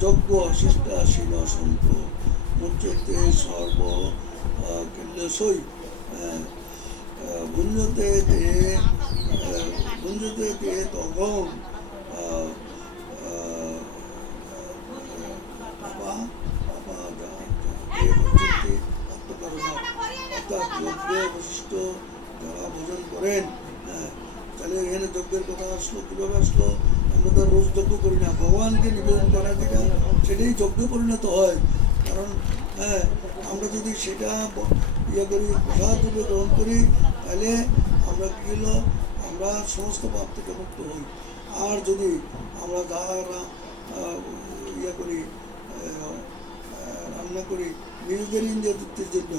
যজ্ঞ শিষ্টাশীল সন্ত মুচ্যতে সর্ব আহ, ভুঞ্জতে তে ভুঞ্জতে তে যজ্ঞে বশিষ্ঠ যারা ভোজন করেন তাহলে এখানে যজ্ঞের কথা আসলো কীভাবে আসলো? আমরা তো রোজ যজ্ঞ করি না। ভগবানকে নিবেদন করা যেটা, সেটাই যজ্ঞ পরিণত হয়। কারণ হ্যাঁ আমরা যদি সেটা ইয়ে করি, প্রসাদ রূপে গ্রহণ করি, তাহলে আমরা কী হলো? আমরা সমস্ত পাপ থেকে মুক্ত হই। আর যদি আমরা যারা ইয়ে করি রান্না করি, নিজেদের ইন্দ্রিয় তৃপ্তির জন্য,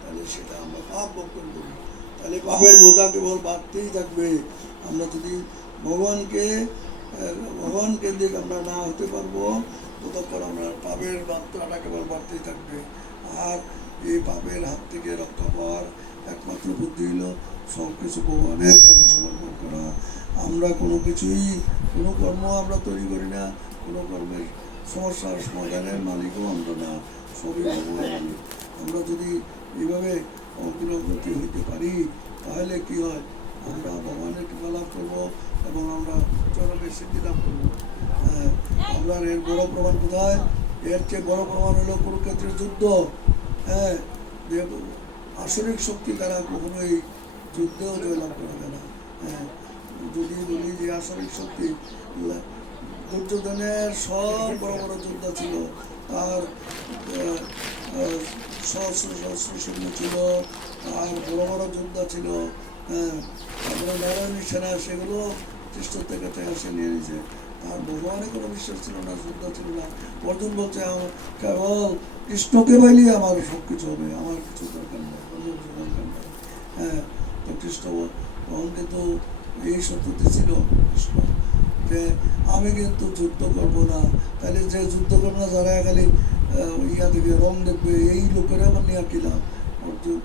তাহলে সেটা আমরা পাপ বক্ষণ করি। তাহলে পাপের বোঝা কেবল বাড়তেই থাকবে। আমরা যদি ভগবানকে ভগবান কেন্দ্রিক আমরা না হতে পারব, ততক্ষণ আমরা পাপের মাত্রাটা কেবল বাড়তেই থাকবে। আর এই পাপের হাত থেকে রক্ষা পাওয়ার একমাত্র বুদ্ধি হলো সব কিছু ভগবানের কাছে সমর্পণ করা। আমরা কোনো কিছুই, কোনো কর্ম আমরা তৈরি করি না, কোনো কর্মের সমস্যার সমাধানের মালিকও আমরা না, সবই ভগবান আমরা যদি এইভাবে অগ্রগতি হইতে পারি, তাহলে কি হয়? আমরা ভগবানের কৃপা লাভ করব এবং আমরা চরমের সিদ্ধি লাভ করব। হ্যাঁ, আমরা এর বড় প্রমাণ কোথায়? এর চেয়ে বড় প্রমাণ হলো কুরুক্ষেত্রের যুদ্ধ। হ্যাঁ যে আসরিক শক্তি দ্বারা কখনোই যুদ্ধেও জয়লাভ করা যায় না। হ্যাঁ যদি বলি যে আসরিক শক্তি দুর্যোধনের সব বড় বড় যোদ্ধা ছিল তার সহস্র সহস্র সৈন্য ছিল আর বড় বড় যোদ্ধা ছিল হ্যাঁ তারপরে নারায়ণী সেনা সেগুলো খ্রিস্ট থেকে এসে নিয়ে নিয়েছে তার ভগবানের কোনো বিশ্বাস ছিল না শ্রদ্ধা ছিল না অর্জুন বলছে আমার কেবল কৃষ্ণকে পাইলেই আমার সব কিছু হবে আমার কিছু দরকার নেই অন্য কিছু দরকার নেই হ্যাঁ তো কৃষ্ণ তখন কিন্তু এই সত্যতে ছিল কৃষ্ণ যে আমি কিন্তু যুদ্ধ করব না তাহলে যে যুদ্ধ করব না যারা খালি ইয়া দেখবে রং দেখবে এই লোকেরা আমার নিয়ে কিলাম অর্জুন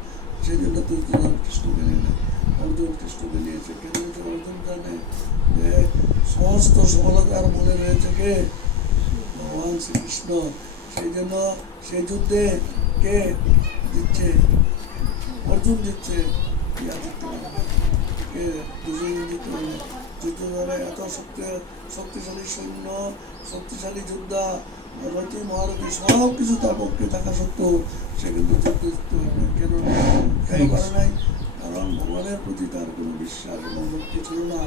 সেই জন্য তো কৃষ্ণকে নিয়ে অর্জুন কৃষ্ণকে নিয়েছে কেন নিয়েছে? অর্জুন জানে যে সমস্ত সফলতার মনে রয়েছে কে? ভগবান শ্রীকৃষ্ণ। সেই জন্য সেই যুদ্ধে কে জিতছে? অর্জুন ইয়া পারে কে? দুজন জিততে পারে না। এত শক্তি শক্তিশালী সৈন্য শক্তিশালী যোদ্ধা রথী মহারথী সব কিছু তার পক্ষে থাকা সত্ত্বেও সে কিন্তু যুদ্ধ জিততে কেন? নাই? কারণ ভগবানের প্রতি তার কোনো বিশ্বাস এবং ছিল না।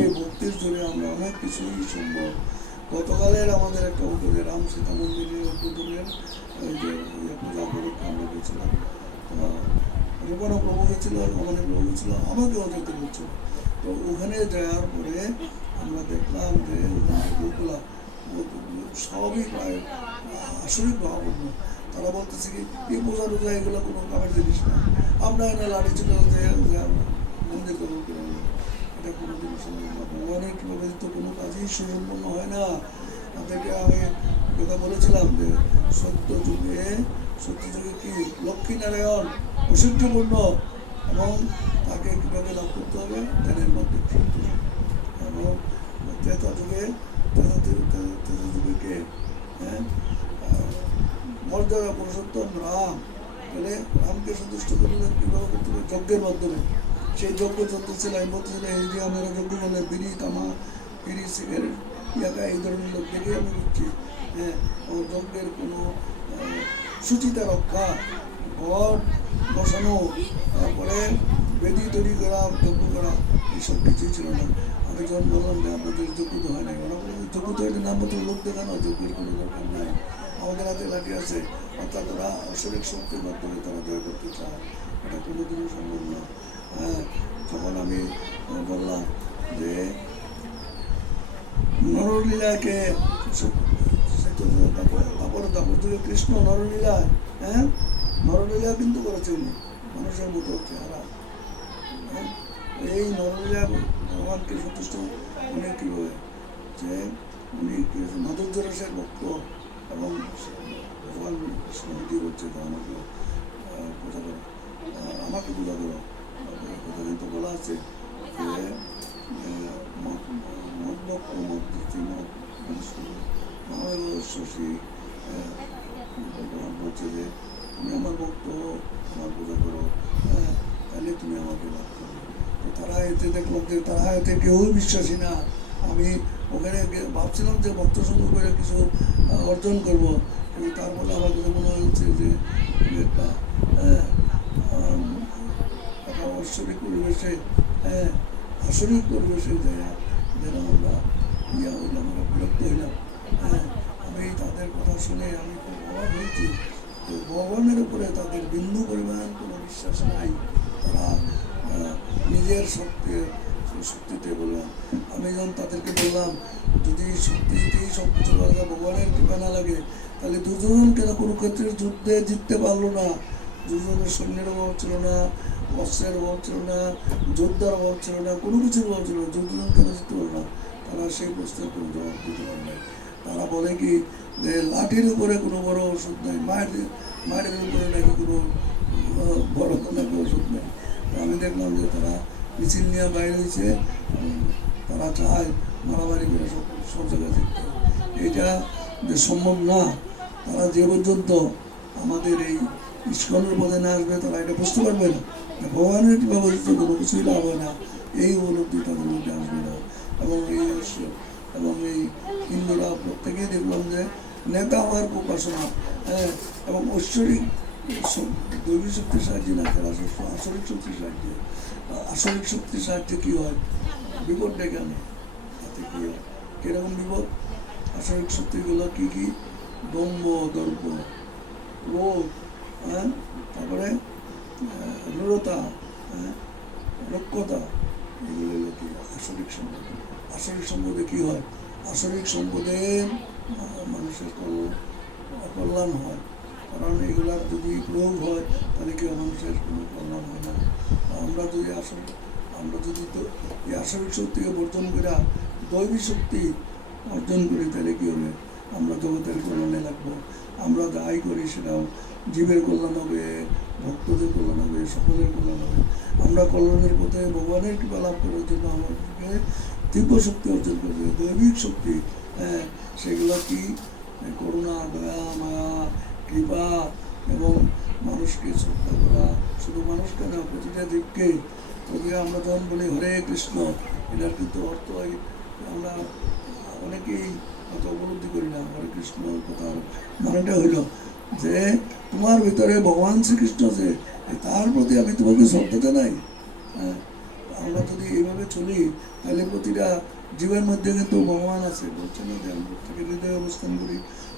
এই ভক্তির জোরে আমরা অনেক কিছুই সম্ভব। গতকালের আমাদের একটা উদ্যোগে রাম সীতা মন্দিরের উদ্বোধনের যে পূজা পরীক্ষা আমরা গেছিলাম। রেবনও প্রভু গেছিল রমণী প্রভু গেছিল আমাকেও যেতে বলছিল তো ওখানে যাওয়ার পরে আমরা দেখলাম যে ওখানে সবই প্রায় আসরিক তারা বলতেছে কি, এই পূজা টুজা এগুলো কোনো কামের জিনিস না। আমরা এনে লাড়ি ছিল যে মন্দির দখল করে আনলাম। এটা কোনো জিনিস ভগবানের কৃপায় তো কোনো কাজই সুসম্পন্ন হয় না। তাদেরকে আমি কথা বলেছিলাম যে, সত্য যুগে সত্য যুগে কি লক্ষ্মী নারায়ণ বৈশিষ্ট্যপূর্ণ এবং তাকে কীভাবে লাভ করতে হবে? ধ্যানের মধ্যে সত্য এবং তেতা যুগে তেতা যুগে- তেতা- হ্যাঁ? মর্যাদা পুরুষোত্তম রাম বলে রামকে সন্তুষ্ট করলেন কীভাবে করতে যজ্ঞের মাধ্যমে। সেই যজ্ঞ চলতেছিল আমি বলতেছিলাম এই যে আমরা যজ্ঞ করলে বিড়ি, তামা, বিড়ি, সিগারেট, ইয়াকা, এই ধরনের লোক দেখে আমি বুঝছি হ্যাঁ যজ্ঞের কোনো সুচিতা রক্ষা, ঘর বসানো, তারপরে বেদি তৈরি করা, যজ্ঞ করা, এইসব কিছুই ছিল না। আমি যখন বললাম যে আপনাদের যোগ্য হয় নাই, ওরা বলে যোগ্য তো হইলে নাম লোক দেখানো যোগ্যের কোনো দরকার নাই। হাতে লাঠি আছে, অর্থাৎ ওরা আসরিক শক্তির মাধ্যমে তারা জয় করতে চায়। এটা কোনোদিনই সম্ভব না। হ্যাঁ তখন আমি বললাম যে, নরলীলাকে তারপরে, তারপর যুগে কৃষ্ণ নরলীলায় হ্যাঁ? নরলীলা কিন্তু করেছে উনি, মানুষের মতো চেহারা। হ্যাঁ? এই নরলীলা ভগবানকে সন্তুষ্ট উনি কীভাবে যে উনি মাধুর্য রসের ভক্ত। এবং কৃষ্ণ কি করছে তো করো আহ, আমাকে করো কথা কিন্তু বলা আছে যে আহ, মদ মদ ভক্ত মদ দিচ্ছি মদ মানুষ করবে। আমার শশী বলছে যে তুমি আমার ভক্ত আমার পূজা করো। হ্যাঁ তাহলে তুমি আমাকে লাভ করবে। তো তারা এতে দেখলাম যে তারা এতে কেউই বিশ্বাসী না। আমি ওখানে ভাবছিলাম যে ভক্ত সঙ্গ করে কিছু অর্জন করব। কিন্তু তারপরে আমার কাছে মনে হচ্ছে যে একটা একটা ঐশ্বরিক পরিবেশে হ্যাঁ আসরিক পরিবেশে যেন আমরা ইয়া হইলাম, আমরা বিরক্ত হইলাম। হ্যাঁ আমি তাদের কথা শুনে আমি খুব অবাক হয়েছি যে ভগবানের উপরে তাদের বিন্দু পরিমাণ কোনো বিশ্বাস নাই। তারা নিজের শক্তি শক্তিতে বললাম। আমি যখন তাদেরকে বললাম যদি শক্তিতেই সব কিছু যায়, ভগবানের কৃপা না লাগে তাহলে দুজন কেন কুরুক্ষেত্রের যুদ্ধে জিততে পারল না? দুজনের সৈন্যের অভাব ছিল না অস্ত্রের অভাব ছিল না যোদ্ধার অভাব ছিল না কোনো কিছুর অভাব ছিল না দুজন কেন জিততে পারল না? তারা সেই প্রশ্নের কোনো জবাব দিতে পারে নাই তারা বলে কি যে লাঠির উপরে কোনো বড় ওষুধ নেই মায়ের মায়ের উপরে নাকি কোনো বড় নাকি ওষুধ নেই। আমি দেখলাম যে তারা মিছিল নিয়ে বাইরে হয়েছে তারা চায় মারামারি করে সব সব জায়গায় এটা যে সম্ভব না, তারা যে পর্যন্ত আমাদের এই ইস্কনের পদে না আসবে, তারা এটা বুঝতে পারবে না। ভগবানের বলতে কোনো কিছুই লাভ হয় না। এই উপলব্ধি তাদের মধ্যে আসবে না। এবং এই এবং এই হিন্দুরা প্রত্যেকেই দেখলাম যে নেতা হওয়ার উপাসনা হ্যাঁ এবং ঐশ্বরিক শ- দৈবী শক্তির সাহায্যে না তারা সব আসরিক শক্তির সাহায্যে। আসরিক শক্তির সাহায্যে কী হয়? বিপদ ডেকে আনে। তাতে কী হয়? কীরকম বিপদ? আসরিক শক্তিগুলো কী কী? দম্ভ দর্প রোগ হ্যাঁ? তারপরে রূঢ়তা হ্যাঁ? রক্ষতা, এগুলো হলো কি? আসরিক সম্পদ। আসরিক সম্পদে কি হয়? আসরিক সম্পদে মানুষের কল্যাণ হয়। কারণ এগুলার যদি প্রয়োগ হয়, তাহলে কি হয়? মানুষের কোনো কল্যাণ হয় না? আমরা যদি আসল, আমরা যদি এই আসরিক শক্তিকে বর্জন করে দৈবী শক্তি অর্জন করি, তাহলে কী হবে? আমরা জগতের কল্যাণে লাগবো। আমরা যাই করি সেটাও জীবের কল্যাণ হবে, ভক্তদের কল্যাণ হবে, সকলের কল্যাণ হবে। আমরা কল্যাণের পথে ভগবানের কৃপা লাভ করার জন্য আমাদেরকে তীব্র শক্তি অর্জন করবে দৈবিক শক্তি হ্যাঁ সেগুলো কি? করুণা, দয়া, মায়া কৃপা এবং মানুষকে শ্রদ্ধা করা। শুধু মানুষকে না, প্রতিটা জীবকে প্রতিটা আমরা যখন বলি হরে কৃষ্ণ, এটার কিন্তু অর্থ আমরা অনেকেই হয়তো উপলব্ধি করি না। হরে কৃষ্ণ কথার মানেটা হইল যে, তোমার ভিতরে ভগবান শ্রীকৃষ্ণ যে তার প্রতি আমি তোমাকে শ্রদ্ধা জানাই। হ্যাঁ আমরা যদি এইভাবে চলি, তাহলে প্রতিটা জীবের মধ্যে কিন্তু ভগবান আছে। বলছে না যে আমরা প্রত্যেকে হৃদয়ে অবস্থান করি।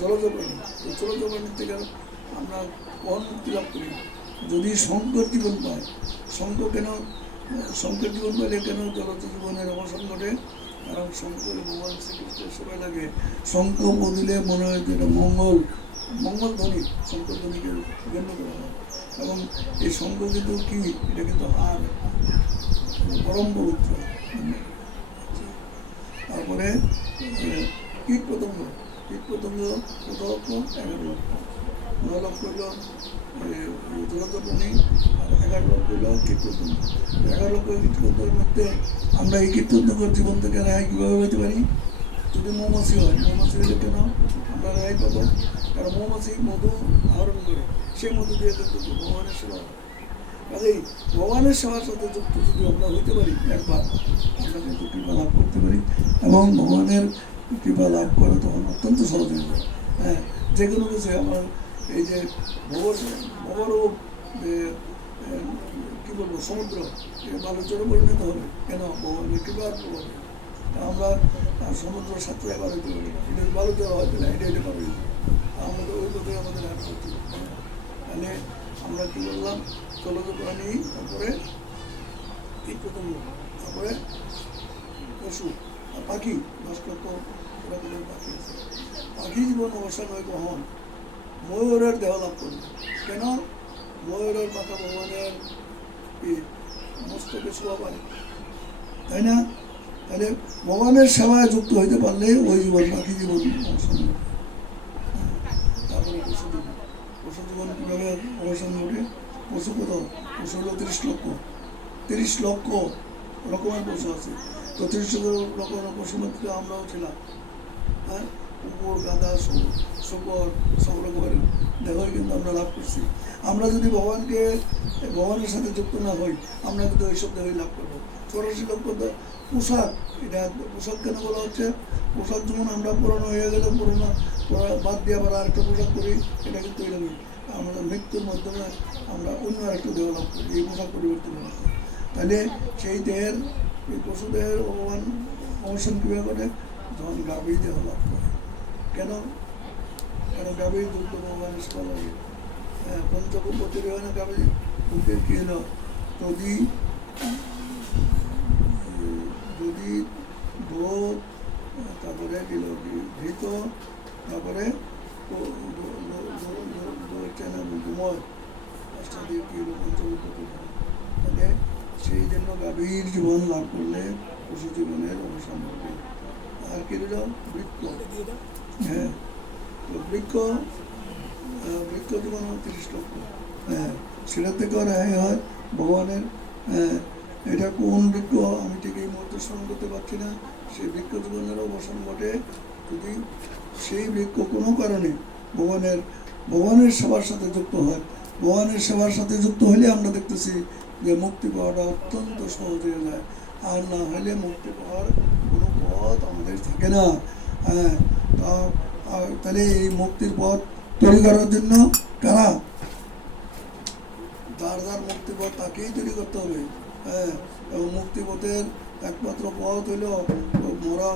জলজ প্রাণী তো জলজ প্রাণীর থেকে আমরা কখন মুক্তি লাভ করি। যদি শঙ্কর জীবন পায় শঙ্খ কেন শঙ্কর জীবন পাইলে কেন জলজ জীবনের অবসান ঘটে কারণ শঙ্কর ভগবান শ্রীকৃষ্ণের সবাই লাগে। শঙ্খ বদিলে মনে হয় যে মঙ্গল। মঙ্গল ধ্বনি শঙ্কর ধ্বনিকে গণ্য করা হয়। এবং এই শঙ্খ কিন্তু কি? এটা কিন্তু হার পরম পবিত্র। তারপরে কীট পতঙ্গ। কীট পতঙ্গ কত এগারো লক্ষ। নয় লক্ষ হলো জলজ আর এগারো লক্ষ হলো কীট পতঙ্গ এগারো লক্ষ কীট পতঙ্গের মধ্যে আমরা এই কীট জীবন থেকে রেহাই কীভাবে পেতে পারি? যদি মৌমাছি হয়, মৌমাছি হলে কেন আমরা রেহাই পাবো? কারণ মৌমাছি মধু আহরণ করে সেই মধু দিয়ে কিন্তু ভগবানের সেবা কাজেই ভগবানের সেবার সাথে যুক্ত যদি আমরা হইতে পারি, একবার আমরা কিন্তু কৃপা লাভ করতে পারি এবং ভগবানের কৃপা লাভ করে তখন অত্যন্ত সহজ হয়ে যায় হ্যাঁ যে কোনো কিছু আমার এই যে ভগরও যে কী বলব সমুদ্র বালুচরে পরিণত হবে। কেন? ভগবানের কৃপার প্রভাবে। আমরা সমুদ্র সাথে এবার হইতে পারি এটা বালুচর হয়তো না, এটা এটা পারি আমাদের ওই পথে আমাদের হাট করতে। তাহলে আমরা কী বললাম? জলজ প্রাণী, তারপরে কীট পতঙ্গ তারপরে পশু পাখি দশ লক্ষ রকমের পাখি পাখি জীবন অবসান হয় কখন ময়ূরের দেহ লাভ করবে কেন ময়ূরের মাথা ভগবানের মস্তকে শোয়া পায় তাই না তাহলে ভগবানের সেবায় যুক্ত হইতে পারলে ওই জীবন বাকি জীবন তারপরে পশু জীবন কত পশু হলো তিরিশ লক্ষ তিরিশ লক্ষ রকমের পশু আছে তো তিরিশ রকমের পশুর মধ্যে আমরাও ছিলাম হ্যাঁ কুকুর শুকর সব রকমের দেহই কিন্তু আমরা লাভ করছি। আমরা যদি ভগবানকে, ভগবানের সাথে যুক্ত না হই, আমরা কিন্তু এইসব দেহই লাভ করব। চৌরাশি লক্ষ পোশাক এটা পোশাক কেন বলা হচ্ছে? পোশাক যেমন আমরা পুরনো হয়ে গেলে পুরনো, পরা- বাদ দিয়ে আবার আরেকটা পোশাক করি, এটা কিন্তু এরকমই আমাদের মৃত্যুর মাধ্যমে আমরা অন্য আরেকটা দেহ লাভ করি, এই পোশাক পরিবর্তন করা। তাহলে সেই দেহের, এই পশু দেহের ভগবান অবসান কীভাবে যখন গাভী দেহ লাভ করে। কেন? কেন গাভী দুগ্ধ ভগবানের সেবা লাগে হ্যাঁ, পঞ্চকুপতির হয় না গাভী দুধের কি হলো যদি যদি দুধ তারপরে দিল ঘৃত তারপরে গুময় পাঁচটা দিয়ে সেই জন্য গাভীর জীবন লাভ করলে পশু জীবনের অবসান আর কি রইল বৃক্ষ। হ্যাঁ। তো বৃক্ষ বৃক্ষ জীবন তিরিশ লক্ষ। হ্যাঁ সেটা থেকে রেহাই হয় ভগবানের। হ্যাঁ, এটা কোন বৃক্ষ? আমি ঠিক এই মুহূর্তে স্মরণ করতে পারছি না। সেই বৃক্ষ জীবনের অবসান ঘটে যদি সেই বৃক্ষ কোনো কারণে ভগবানের ভগবানের সেবার সাথে যুক্ত হয় ভগবানের সেবার সাথে যুক্ত হলে আমরা দেখতেছি যে মুক্তি পাওয়াটা অত্যন্ত সহজ হয়ে যায়। আর না হলে মুক্তি পাওয়ার কোনো পথ আমাদের থাকে না হ্যাঁ তাহলে এই মুক্তির পথ তৈরি করার জন্য কারা? যার যার মুক্তি পথ তাকেই তৈরি করতে হবে। হ্যাঁ মুক্তি পথের একমাত্র পথ হইল মোরা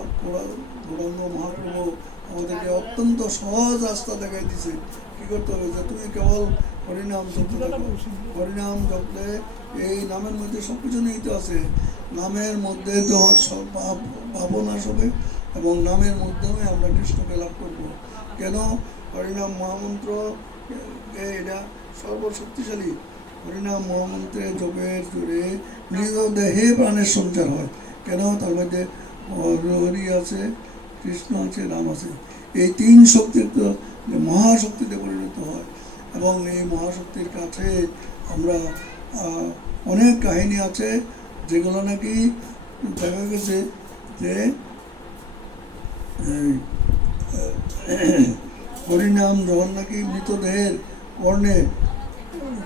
গৌরাঙ্গ মহাপ্রভু আমাদেরকে অত্যন্ত সহজ রাস্তা দেখাই দিছে কি করতে হবে? যে তুমি কেবল হরিনাম হরিনাম জপলে এই নামের মধ্যে সব কিছু নিহিত আছে। নামের মধ্যে তোমার সব ভাবনা হবে এবং নামের মাধ্যমে আমরা কৃষ্ণকে লাভ করব। কেন? হরিনাম মহামন্ত্র এটা সর্বশক্তিশালী। হরিনাম মহামন্ত্রে জপের জোরে মৃতদেহে প্রাণের সঞ্চার হয়। কেন? তার মধ্যে হরি আছে, কৃষ্ণ আছে, রাম আছে। এই তিন শক্তির তো মহাশক্তিতে পরিণত হয় এবং এই মহাশক্তির কাছে আমরা অনেক কাহিনী আছে যেগুলো নাকি দেখা গেছে যে হরিনাম যখন নাকি মৃতদেহের কর্ণে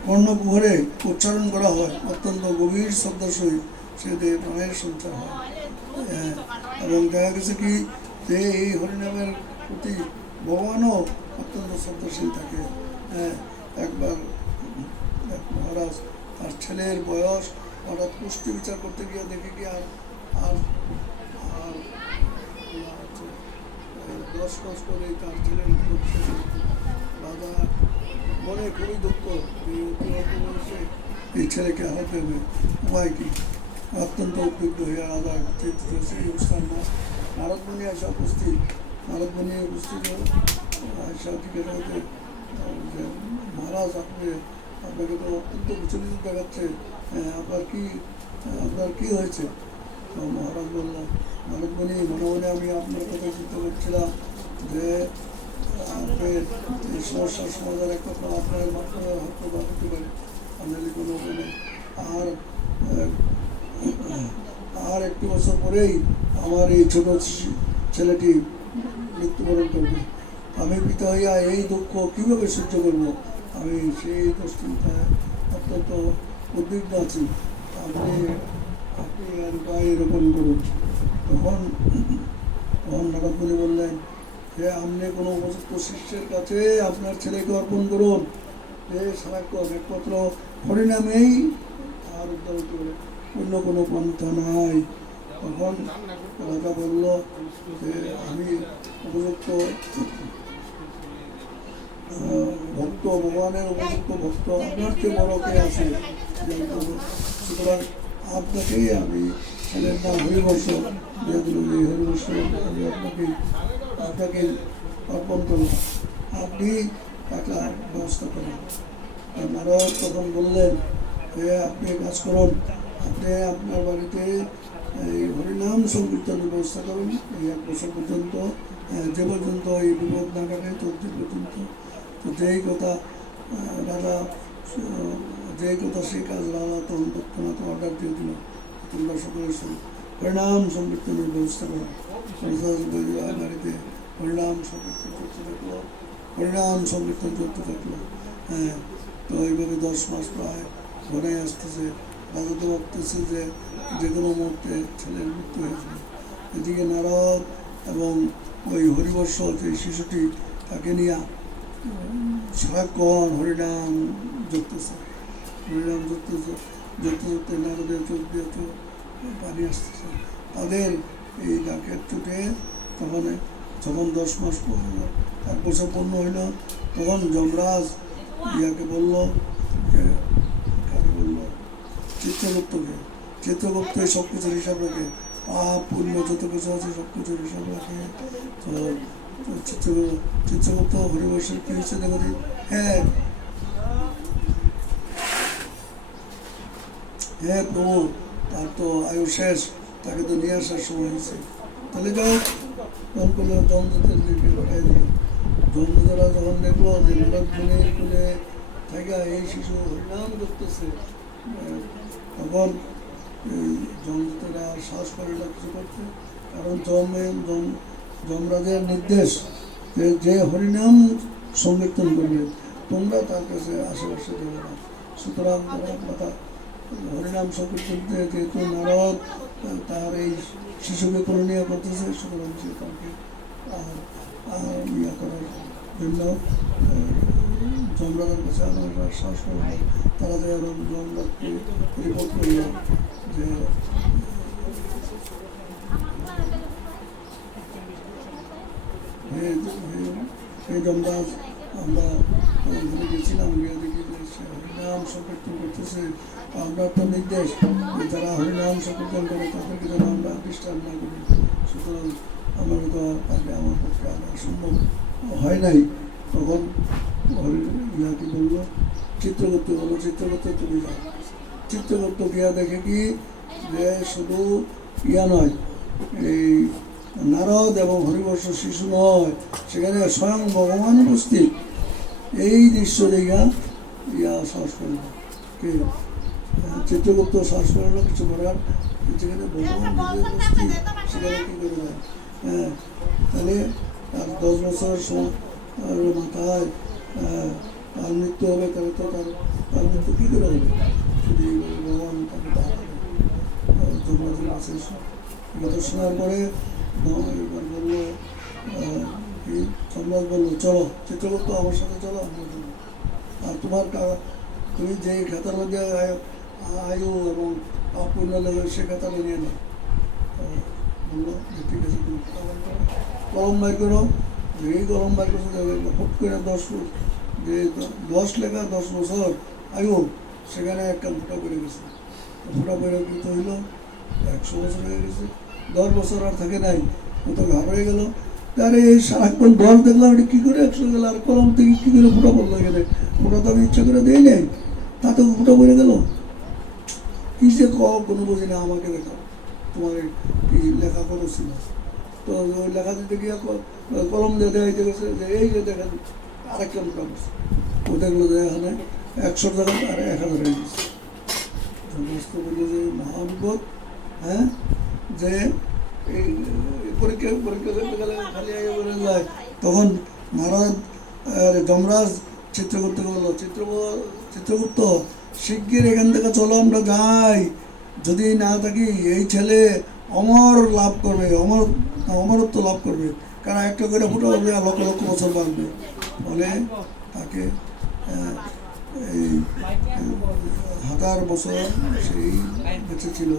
কর্ণকুহরে উচ্চারণ করা হয়, অত্যন্ত গভীর শ্রদ্ধার সহিত সে দেহে প্রাণের সঞ্চার হয়। এবং দেখা গেছে কি, যে এই হরিনামের প্রতি ভগবানও অত্যন্ত শ্রদ্ধাশীল থাকে। হ্যাঁ একবার এক মহারাজ তার ছেলের বয়স হঠাৎ পুষ্টি বিচার করতে গিয়ে দেখে কি আর আর ইয়া হচ্ছে, মাস করে তার হচ্ছে রাজা মনে খুবই দুঃখ এই ছেলেকে হারাতে হবে কি? অত্যন্ত উদ্বিগ্ন হয়ে রাজা চিন্তিত সেই না। নারদমণি আসা উপস্থিত। নারদমণি উপস্থিত আসা যে মহারাজ, আপনি, আপনাকে তো অত্যন্ত বিচলিত দেখাচ্ছে। আপনার কি আপনার কি হয়েছে? মহারাজ বললেন, নারদমণি, মনে মনে আমি আপনার কথা চিন্তা করছিলাম যে এই সমস্যার সমাধান একমাত্র আপনার মাধ্যমে হয়তো বা হতে পারে। আপনাদের কোনো কোনো আর আর একটু বছর পরেই আমার এই ছোট ছেলেটি মৃত্যুবরণ করবে। আমি পিতা হইয়া এই দুঃখ কীভাবে সহ্য করব? আমি সেই দুশ্চিন্তায় অত্যন্ত উদ্বিগ্ন আছি। আপনি আপনি আর উপায় এরকম করুন। তখন তখন নারদমণি বললেন যে আপনি কোনো উপযুক্ত শিষ্যের কাছে আপনার ছেলেকে অর্পণ করুন। যে সারাক্ষণ একমাত্র হরিনামেই আর উদ্ধার হতে পারে অন্য কোনো পন্থা নাই। তখন রাজা বলল যে আমি উপযুক্ত ভক্ত, ভগবানের উপযুক্ত ভক্ত, আপনার চেয়ে বড় কে আছে? সুতরাং আপনাকেই আমি ছেলের নাম হরিবর্ষ হরিবর্ষ, আমি আপনাকে আপনাকে অর্পণ করলাম আপনি একটা ব্যবস্থা করেন। আর তখন বললেন যে আপনি কাজ করুন। আপনি আপনার বাড়িতে, এই হরিনাম সংকীর্তনের ব্যবস্থা করুন। এই এক বছর পর্যন্ত যে পর্যন্ত এই বিপদ না কাটে চলতি পর্যন্ত, তো যেই কথা রাজা যেই কথা সেই কাজ রাজা তখন তৎক্ষণাৎ অর্ডার দিয়ে দিল। তোমরা সকলের হরিনাম সংকীর্তনের ব্যবস্থা করো বাড়িতে হরিনাম সংকীর্তন চলতে থাকল হরিনাম সংকীর্তন চলতে থাকল হ্যাঁ তো এইভাবে দশ মাস প্রায় ঘরে আসতেছে। রাজা ভাবতেছে যে যে কোনো মুহূর্তে ছেলের মৃত্যু হয়েছে এদিকে নারদ এবং ওই হরিবর্ষ যে শিশুটি, তাকে নিয়ে সারাক্ষণ হরিনাম জপতেছে। হরিনাম জপতেছে, জপতে জপতে নারদের চোখ দিয়ে চোখ পানি আসতেছে। তাদের এই ডাকের চোটে তখন যখন দশ মাস পর- এক বছর পূর্ণ হইল, তখন যমরাজ ইয়াকে বলল যে, কাকে বলল? চিত্রগুপ্তকে। চিত্রগুপ্ত সব কিছুর হিসাব রাখে, পাপ, পুণ্য যত কিছু আছে সব কিছুর হিসাব রাখে, তো চিত্র, চিত্রগুপ্ত হরিবর্ষের কি হচ্ছে দেখো। হ্যাঁ। হ্যাঁ প্রভু, তার তো আয়ু শেষ, তাকে তো নিয়ে আসার সময় হয়েছে। তাহলে যাও। দ্বন্দ্বরা যখন দেখল যে এই শিশু হরিনাম করতেছে তখন সাহস করে কারণ নির্দেশ যে যে হরিনাম সংকীর্তন করবে, তোমরা তার কাছে আশেপাশে দেবে না। সুতরাং তারা কথা হরিনাম সংকীর্তনতে যেহেতু নারদ, তার এই শিশুকে করণীয় করতেছে সুতরাং আর আর ইয়া করার জন্য জমরাজের কাছে আমরা সাহস করল তারা যে এবং জমরাজকে রিপোর্ট করল যে হে হে- জমরাজ আমরা ওখানে গেছিলাম গিয়ে দেখি হরিনাম সংকীর্তন করতেছে আমরা তো নির্দেশ যারা হরিনাম সংকীর্তন করে তাদেরকে যেন আমরা ডিস্টার্ব না করি আমার তো তাকে আমার সম্ভব হয় নাই। তখন হরি ইয়াকে বলল? চিত্রগুপ্ত বলল চিত্রগুপ্ত তুমি যাও। চিত্রগুপ্ত গিয়া দেখে কি? যে শুধু ইয়া নয়, এই নারদ এবং হরিবর্ষ শিশু নয়। সেখানে স্বয়ং ভগবান উপস্থিত। এই দৃশ্য দেখা ইয়া সাহস করল কে? চিত্রগুপ্ত সাহস করল কিছু করার। যেখানে ভগবান সেখানে কি করে হ্যাঁ তাহলে তার দশ বছর মাথায় আহ, তার মৃত্যু হবে তাহলে তো তার তার মৃত্যু কী করে হবে? যদি ভগবান তাকে বাঁচাবে ধর্মদের কাছে এসে শোনার পরে ভগবান এবার বলল সম্রাট বলল চলো চিত্রগুপ্ত আমার সাথে চলো আমরা যাব আর তোমার তুমি যে খাতার মধ্যে আয়- এবং অপূর্ণ লেগে সে খাতাটা নিয়ে নাও বলল ঠিক আছে তুমি খাতা বার করো যেই কলম বার করছ করে দশ যে দশ লেখা দশ বছর আয়ু সেখানে একটা ফুটা করে গেছে তো ফুটা করে কি হইল একশো বছর হয়ে গেছে দশ বছর আর থাকে নাই তো ঘাবড়ে গেল। আরে সারাক্ষণ দশ দেখলাম, এটা কী করে একশো গেল? আর কলম থেকে কী করে ফুটা পড়ল এখানে ফুটা তো আমি ইচ্ছা করে দিই নাই। তাতে ফুটা পড়ে গেল। কি যে কোনো বুঝি না, আমাকে দেখাও। তোমার কি লেখা করেছিল তো ওই লেখা দিতে গিয়ে কলম দিয়ে দেখাইতে গেছে যে, এই যে দেখেন, আরেকটা মোটা করছে ও দেখল যে এখানে একশো টাকা আর এক হাজার হয়ে গেছে বলল যে, মহাবিপদ হ্যাঁ? যে পরীক্ষা পরীক্ষা করতে গেলে খালি আগে যায়। তখন মহারাজ যমরাজ চিত্রগুপ্ত বলল, চিত্র চিত্রগুপ্ত শিগগির এখান থেকে চলো, আমরা যাই। যদি না থাকি, এই ছেলে অমর লাভ করবে, অমর অমরত্ব লাভ করবে। কারণ একটা করে ফুটো হবে লক্ষ লক্ষ বছর বাঁচবে। বলে তাকে এই হাজার বছর সেই বেঁচে ছিল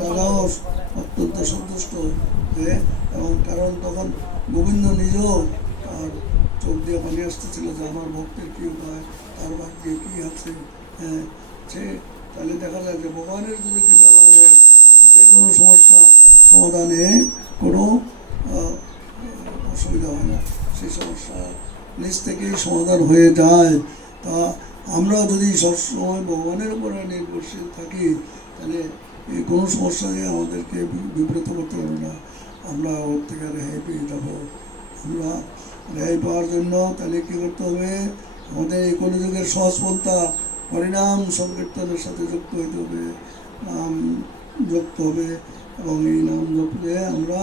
রাজাও অত্যন্ত সন্তুষ্ট যে এবং কারণ তখন গোবিন্দ নিজেও তার চোখ দিয়ে পানি আসতেছিল যে আমার ভক্তের কী উপায়, তার ভাগ্যে কী আছে হ্যাঁ সে তাহলে দেখা যায় যে ভগবানের যদি কৃপা না হয় যে কোনো সমস্যা সমাধান সমাধানে কোনো আহ, অসুবিধা হয় না সেই সমস্যা নিজ থেকেই সমাধান হয়ে যায়। তা আমরা যদি সবসময় ভগবানের উপরে নির্ভরশীল থাকি, তাহলে এই কোনো সমস্যাকে আমাদেরকে বিব্রত করতে পারবে না। আমরা ওর থেকে রেহাই পেয়ে যাব। আমরা রেহাই পাওয়ার জন্য তাহলে কী করতে হবে? আমাদের এই কলিযুগের সহজ পন্থা, হরিনাম সংকীর্তনের সাথে যুক্ত হইতে হবে। নাম যুক্ত হবে এবং এই নাম জপলে আমরা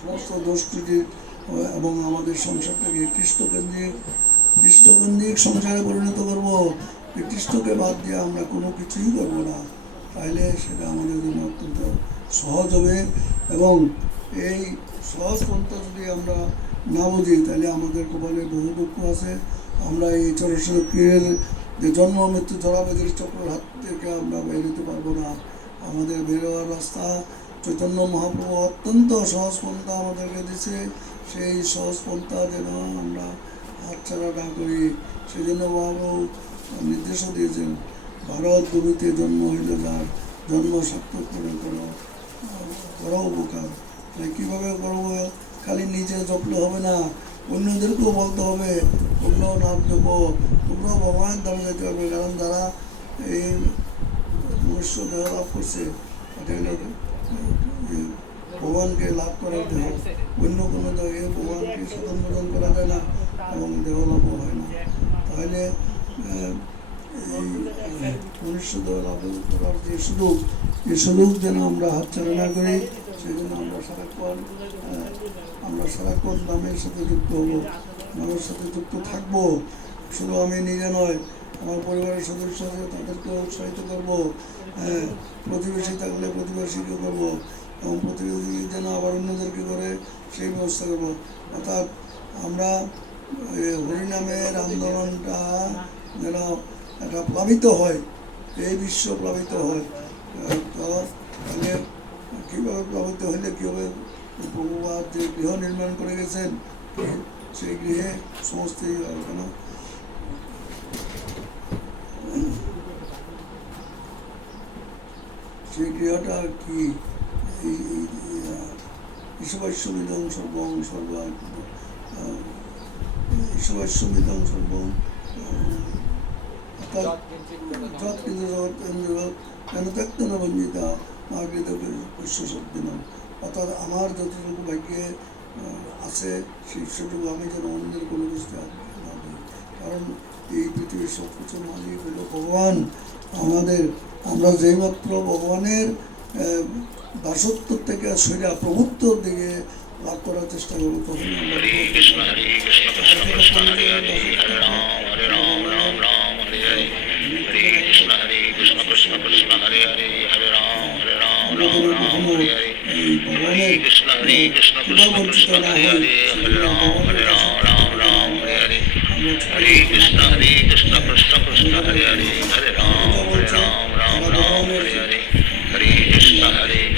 সমস্ত দোষ ত্রুটি এবং আমাদের সংসারটাকে খ্রিস্টকেন্দ্রিক খ্রিস্টকেন্দ্রিক সংসারে পরিণত করব। এই খ্রিস্টকে বাদ দিয়ে আমরা কোনো কিছুই করব না। তাইলে সেটা আমাদের জন্য অত্যন্ত সহজ হবে এবং এই সহজ পন্থা যদি আমরা না বুঝি তাহলে আমাদের কপালে বহু দুঃখ আছে। আমরা এই চরসের যে জন্ম, মৃত্যু জড়াবেদির চক্রের হাত থেকে আমরা বেরোতে পারব না। আমাদের বেরোয়ার রাস্তা চৈতন্য মহাপ্রভু অত্যন্ত সহজ পন্থা আমাদেরকে দিছে সেই সহজ পন্থা যেন আমরা হাতছাড়া না করি সেই জন্য মহাপ্রভু নির্দেশও দিয়েছেন, ভারত ভূমিতে জন্ম হইল যার জন্ম সার্থক করে, করো করো উপকার। তাহলে কীভাবে করব? খালি নিজে জপলে হবে না, অন্যদেরকেও বলতে হবে, তোমরাও নাম জপো, তোমরাও ভগবানের দ্বারা যেতে পারবে, কারণ যারা এই মনুষ্য দেহ লাভ করছে ভগবানকে লাভ করার দেহ অন্য কোনো দেহে ভগবানকে স্বতন্ত্রজন করা যায় না এবং দেহ লাভও হয় না। তাহলে এই লাভ যে সুযোগ এই সুযোগ যেন আমরা করি, সেই জন্য আমরা সারাক্ষণ আমরা সারাক্ষণ সাথে যুক্ত সাথে যুক্ত থাকব। শুধু আমি নিজে নয়, আমার পরিবারের সদস্য তাদেরকে উৎসাহিত করব হ্যাঁ প্রতিবেশী থাকলে প্রতিবেশীকে করব। এবং প্রতিবেশী যেন আবার অন্যদেরকে করে সেই ব্যবস্থা করব। অর্থাৎ আমরা হরিনামের আন্দোলনটা যেন একটা প্লাবিত হয়, এই বিশ্ব প্লাবিত হয়। তো তাহলে কীভাবে প্লাবিত হইলে কীভাবে প্রভুবাদ যে গৃহ নির্মাণ করে গেছেন, সেই গৃহে সমস্ত কেন সেই গৃহটা কি? এই ঈশ্ববাস্যমিদং সর্বং সর্ব ঈশ্ববাস্যমিদং সর্বং অর্থাৎ আমার যতটুকু ভাগ্যে আছে সেই সেটুকু আমি যেন অন্যের কোনো না কারণ এই পৃথিবীর সব কিছু মালিক হলো ভগবান আমাদের আমরা যেইমাত্র ভগবানের দাসত্ব থেকে সৈরা প্রভুত্বর দিকে লাভ করার চেষ্টা করব তখন আমরা Krishna Hare Krishna Krishna Krishna Hare Hare Hare Ram Hare Ram Ram Ram Hare Hare Hare Krishna Hare